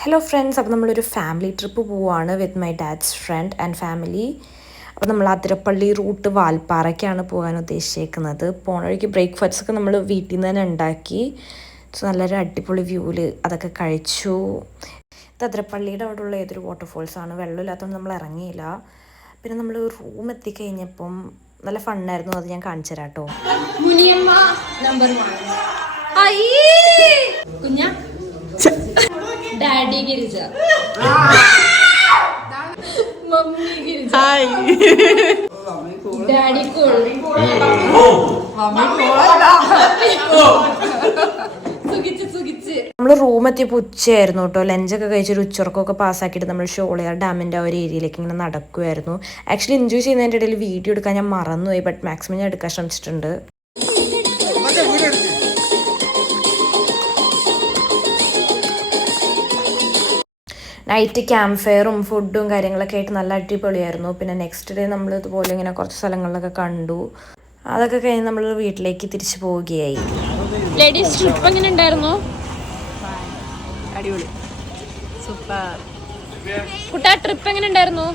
Hello friends, അപ്പോൾ നമ്മളൊരു family trip പോവുകയാണ് with my dad's friend and family. അപ്പോൾ നമ്മൾ അതിരപ്പള്ളി റൂട്ട് വാൽപ്പാറയ്ക്കാണ് പോകാൻ ഉദ്ദേശിക്കുന്നത്. പോണ വഴിക്ക് ബ്രേക്ക്ഫാസ്റ്റൊക്കെ നമ്മൾ വീട്ടിൽ നിന്ന് തന്നെ ഉണ്ടാക്കി. നല്ലൊരു അടിപൊളി വ്യൂവിൽ അതൊക്കെ കഴിച്ചു. ഇത് അതിരപ്പള്ളിയുടെ അവിടെയുള്ള ഏതൊരു വാട്ടർഫോൾസാണ്. വെള്ളമില്ലാത്തതുകൊണ്ട് നമ്മൾ ഇറങ്ങിയില്ല. പിന്നെ നമ്മൾ റൂം എത്തിക്കഴിഞ്ഞപ്പം നല്ല ഫണ്ണായിരുന്നു. അത് ഞാൻ കാണിച്ചു തരാം കേട്ടോ. Daddy Girija, mummy Girija, daddy cool, നമ്മൾ റൂം എത്തിയപ്പോൾ ഉച്ചയായിരുന്നു കേട്ടോ. ലഞ്ചൊക്കെ കഴിച്ചൊരു ഉച്ചർക്കൊക്കെ പാസ്സാക്കിയിട്ട് നമ്മൾ ഷോളയാർ ഡാമിൻ്റെ ആ ഒരു ഏരിയയിലേക്ക് ഇങ്ങനെ നടക്കുമായിരുന്നു. ആക്ച്വലി എൻജോയ് ചെയ്യുന്നതിൻ്റെ ഇടയിൽ വീഡിയോ എടുക്കാൻ ഞാൻ മറന്നുപോയി. ബട്ട് മാക്സിമം ഞാൻ എടുക്കാൻ ശ്രമിച്ചിട്ടുണ്ട്. നൈറ്റ് ക്യാമ്പ് ഫയറും ഫുഡും കാര്യങ്ങളൊക്കെ ആയിട്ട് നല്ല അടിപൊളിയായിരുന്നു. പിന്നെ നെക്സ്റ്റ് ഡേ നമ്മൾ ഇതുപോലെ ഇങ്ങനെ കുറച്ച് സ്ഥലങ്ങളിലൊക്കെ കണ്ടു. അതൊക്കെ കഴിഞ്ഞ് നമ്മൾ വീട്ടിലേക്ക് തിരിച്ചു പോവുകയായി. ലേഡീസ് ട്രിപ്പ് എങ്ങനെ ഉണ്ടായിരുന്നു? അടിപൊളി, സൂപ്പർ. കുട്ടാ ട്രിപ്പ് എങ്ങനെ ഉണ്ടായിരുന്നു?